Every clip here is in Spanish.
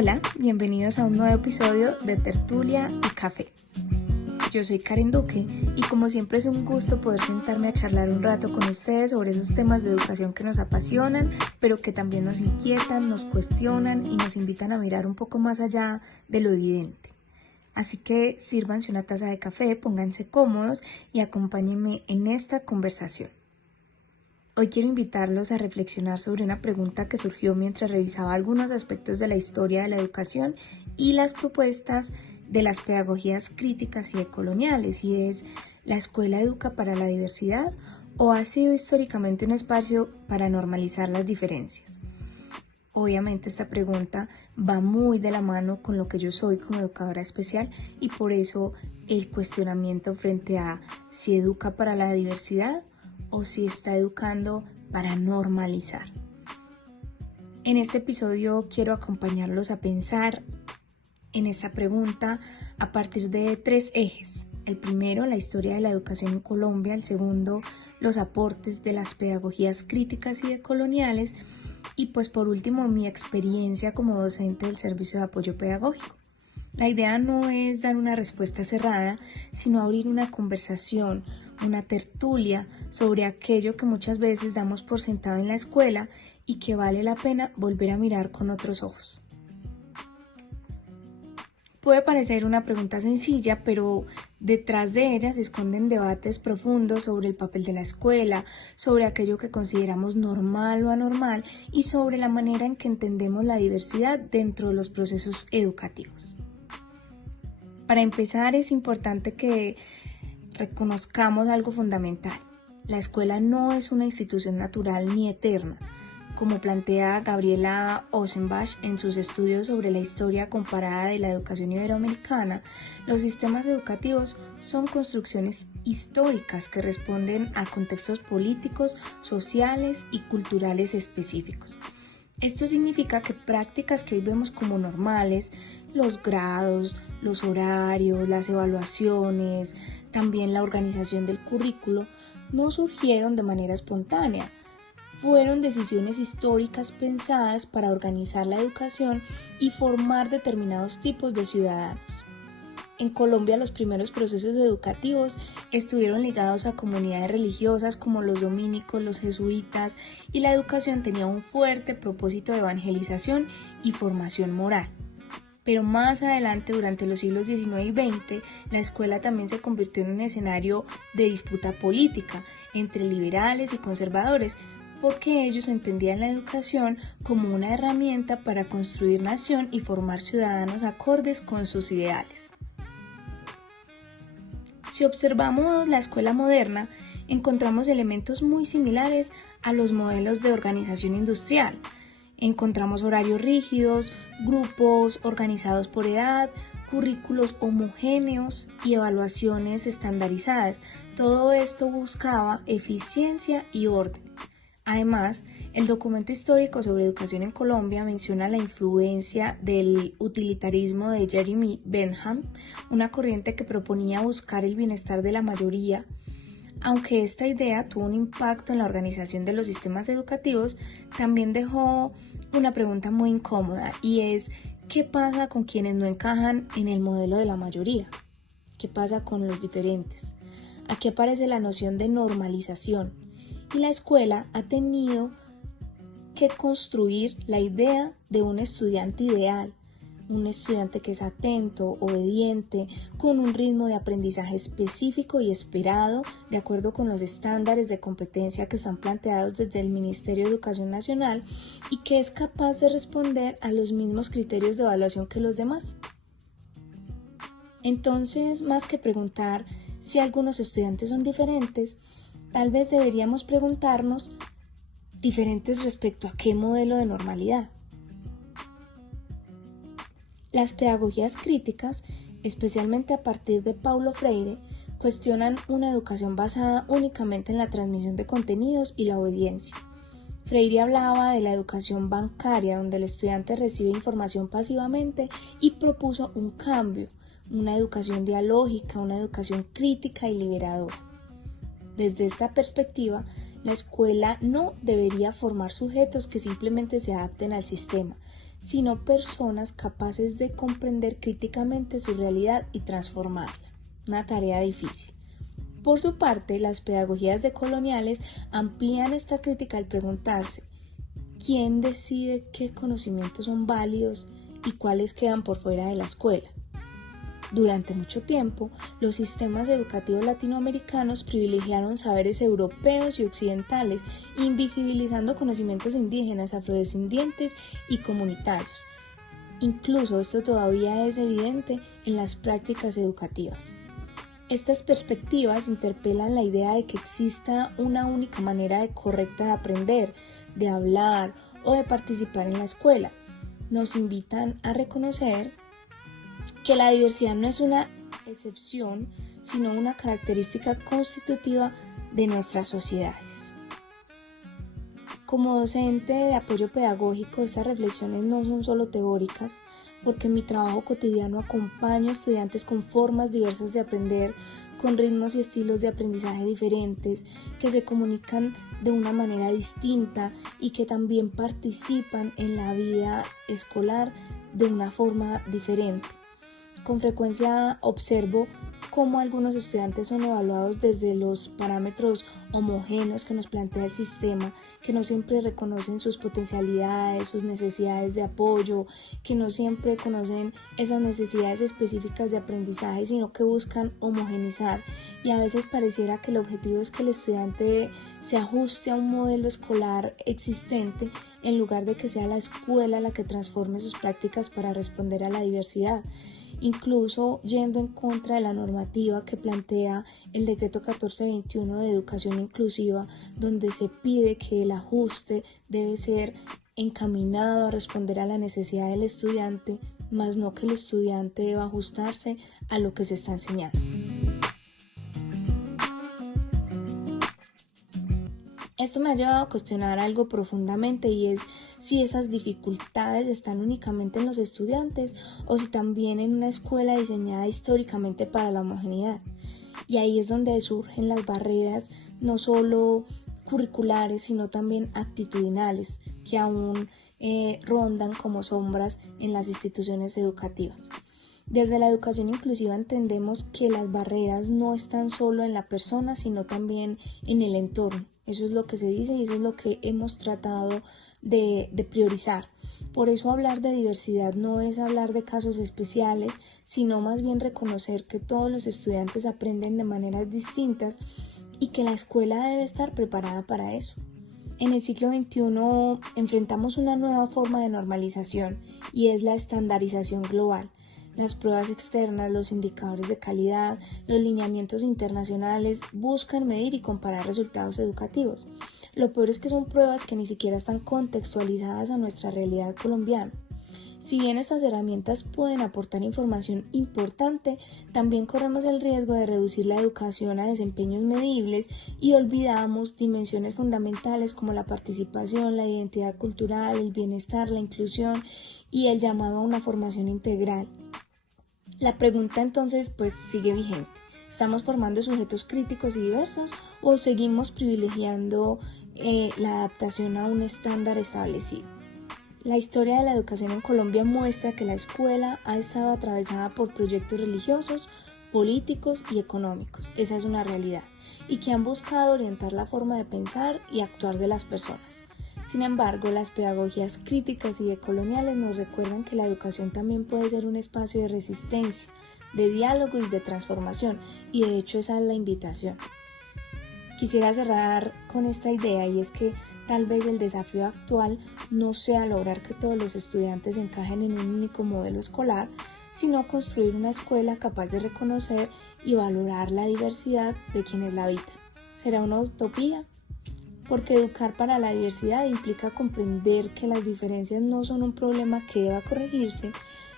Hola, bienvenidos a un nuevo episodio de Tertulia y Café. Yo soy Karen Duque y como siempre es un gusto poder sentarme a charlar un rato con ustedes sobre esos temas de educación que nos apasionan, pero que también nos inquietan, nos cuestionan y nos invitan a mirar un poco más allá de lo evidente. Así que sírvanse una taza de café, pónganse cómodos y acompáñenme en esta conversación. Hoy quiero invitarlos a reflexionar sobre una pregunta que surgió mientras revisaba algunos aspectos de la historia de la educación y las propuestas de las pedagogías críticas y decoloniales, y es: ¿la escuela educa para la diversidad o ha sido históricamente un espacio para normalizar las diferencias? Obviamente esta pregunta va muy de la mano con lo que yo soy como educadora especial, y por eso el cuestionamiento frente a si educa para la diversidad o si está educando para normalizar. En este episodio quiero acompañarlos a pensar en esta pregunta a partir de 3 ejes. El primero, la historia de la educación en Colombia. El segundo, los aportes de las pedagogías críticas y decoloniales. Y pues por último, mi experiencia como docente del servicio de apoyo pedagógico. La idea no es dar una respuesta cerrada, sino abrir una conversación, una tertulia sobre aquello que muchas veces damos por sentado en la escuela y que vale la pena volver a mirar con otros ojos. Puede parecer una pregunta sencilla, pero detrás de ella se esconden debates profundos sobre el papel de la escuela, sobre aquello que consideramos normal o anormal y sobre la manera en que entendemos la diversidad dentro de los procesos educativos. Para empezar, es importante que reconozcamos algo fundamental. La escuela no es una institución natural ni eterna. Como plantea Gabriela Ossenbach en sus estudios sobre la historia comparada de la educación iberoamericana, los sistemas educativos son construcciones históricas que responden a contextos políticos, sociales y culturales específicos. Esto significa que prácticas que hoy vemos como normales, los grados, los horarios, las evaluaciones, también la organización del currículo, no surgieron de manera espontánea. Fueron decisiones históricas pensadas para organizar la educación y formar determinados tipos de ciudadanos. En Colombia, los primeros procesos educativos estuvieron ligados a comunidades religiosas como los dominicos, los jesuitas, y la educación tenía un fuerte propósito de evangelización y formación moral. Pero más adelante, durante los siglos XIX y XX, la escuela también se convirtió en un escenario de disputa política entre liberales y conservadores, porque ellos entendían la educación como una herramienta para construir nación y formar ciudadanos acordes con sus ideales. Si observamos la escuela moderna, encontramos elementos muy similares a los modelos de organización industrial. Encontramos horarios rígidos, grupos organizados por edad, currículos homogéneos y evaluaciones estandarizadas. Todo esto buscaba eficiencia y orden. Además, el documento histórico sobre educación en Colombia menciona la influencia del utilitarismo de Jeremy Bentham, una corriente que proponía buscar el bienestar de la mayoría. Aunque esta idea tuvo un impacto en la organización de los sistemas educativos, también dejó una pregunta muy incómoda, y es: ¿qué pasa con quienes no encajan en el modelo de la mayoría? ¿Qué pasa con los diferentes? Aquí aparece la noción de normalización, y la escuela ha tenido que construir la idea de un estudiante ideal, un estudiante que es atento, obediente, con un ritmo de aprendizaje específico y esperado, de acuerdo con los estándares de competencia que están planteados desde el Ministerio de Educación Nacional, y que es capaz de responder a los mismos criterios de evaluación que los demás. Entonces, más que preguntar si algunos estudiantes son diferentes, tal vez deberíamos preguntarnos: ¿diferentes respecto a qué modelo de normalidad? Las pedagogías críticas, especialmente a partir de Paulo Freire, cuestionan una educación basada únicamente en la transmisión de contenidos y la obediencia. Freire hablaba de la educación bancaria, donde el estudiante recibe información pasivamente, y propuso un cambio, una educación dialógica, una educación crítica y liberadora. Desde esta perspectiva, la escuela no debería formar sujetos que simplemente se adapten al sistema, sino personas capaces de comprender críticamente su realidad y transformarla. Una tarea difícil. Por su parte, las pedagogías decoloniales amplían esta crítica al preguntarse: ¿quién decide qué conocimientos son válidos y cuáles quedan por fuera de la escuela? Durante mucho tiempo, los sistemas educativos latinoamericanos privilegiaron saberes europeos y occidentales, invisibilizando conocimientos indígenas, afrodescendientes y comunitarios. Incluso esto todavía es evidente en las prácticas educativas. Estas perspectivas interpelan la idea de que exista una única manera correcta de aprender, de hablar o de participar en la escuela. Nos invitan a reconocer que la diversidad no es una excepción, sino una característica constitutiva de nuestras sociedades. Como docente de apoyo pedagógico, estas reflexiones no son solo teóricas, porque en mi trabajo cotidiano acompaño a estudiantes con formas diversas de aprender, con ritmos y estilos de aprendizaje diferentes, que se comunican de una manera distinta y que también participan en la vida escolar de una forma diferente. Con frecuencia observo cómo algunos estudiantes son evaluados desde los parámetros homogéneos que nos plantea el sistema, que no siempre reconocen sus potencialidades, sus necesidades de apoyo, que no siempre conocen esas necesidades específicas de aprendizaje, sino que buscan homogenizar, y a veces pareciera que el objetivo es que el estudiante se ajuste a un modelo escolar existente en lugar de que sea la escuela la que transforme sus prácticas para responder a la diversidad. Incluso yendo en contra de la normativa que plantea el decreto 1421 de educación inclusiva, donde se pide que el ajuste debe ser encaminado a responder a la necesidad del estudiante, más no que el estudiante deba ajustarse a lo que se está enseñando. Esto me ha llevado a cuestionar algo profundamente, y es si esas dificultades están únicamente en los estudiantes o si también en una escuela diseñada históricamente para la homogeneidad. Y ahí es donde surgen las barreras no solo curriculares, sino también actitudinales, que aún rondan como sombras en las instituciones educativas. Desde la educación inclusiva entendemos que las barreras no están solo en la persona, sino también en el entorno. Eso es lo que se dice y eso es lo que hemos tratado de priorizar. Por eso hablar de diversidad no es hablar de casos especiales, sino más bien reconocer que todos los estudiantes aprenden de maneras distintas y que la escuela debe estar preparada para eso. En el siglo XXI enfrentamos una nueva forma de normalización, y es la estandarización global. Las pruebas externas, los indicadores de calidad, los lineamientos internacionales buscan medir y comparar resultados educativos. Lo peor es que son pruebas que ni siquiera están contextualizadas a nuestra realidad colombiana. Si bien estas herramientas pueden aportar información importante, también corremos el riesgo de reducir la educación a desempeños medibles y olvidamos dimensiones fundamentales como la participación, la identidad cultural, el bienestar, la inclusión y el llamado a una formación integral. La pregunta entonces sigue vigente. ¿Estamos formando sujetos críticos y diversos o seguimos privilegiando la adaptación a un estándar establecido? La historia de la educación en Colombia muestra que la escuela ha estado atravesada por proyectos religiosos, políticos y económicos. Esa es una realidad, y que han buscado orientar la forma de pensar y actuar de las personas. Sin embargo, las pedagogías críticas y decoloniales nos recuerdan que la educación también puede ser un espacio de resistencia, de diálogo y de transformación, y de hecho esa es la invitación. Quisiera cerrar con esta idea, y es que tal vez el desafío actual no sea lograr que todos los estudiantes encajen en un único modelo escolar, sino construir una escuela capaz de reconocer y valorar la diversidad de quienes la habitan. ¿Será una utopía? Porque educar para la diversidad implica comprender que las diferencias no son un problema que deba corregirse,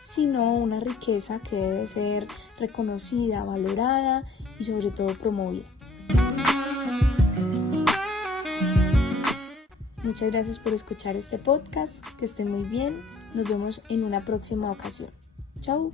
sino una riqueza que debe ser reconocida, valorada y sobre todo promovida. Muchas gracias por escuchar este podcast, que estén muy bien, nos vemos en una próxima ocasión. Chao.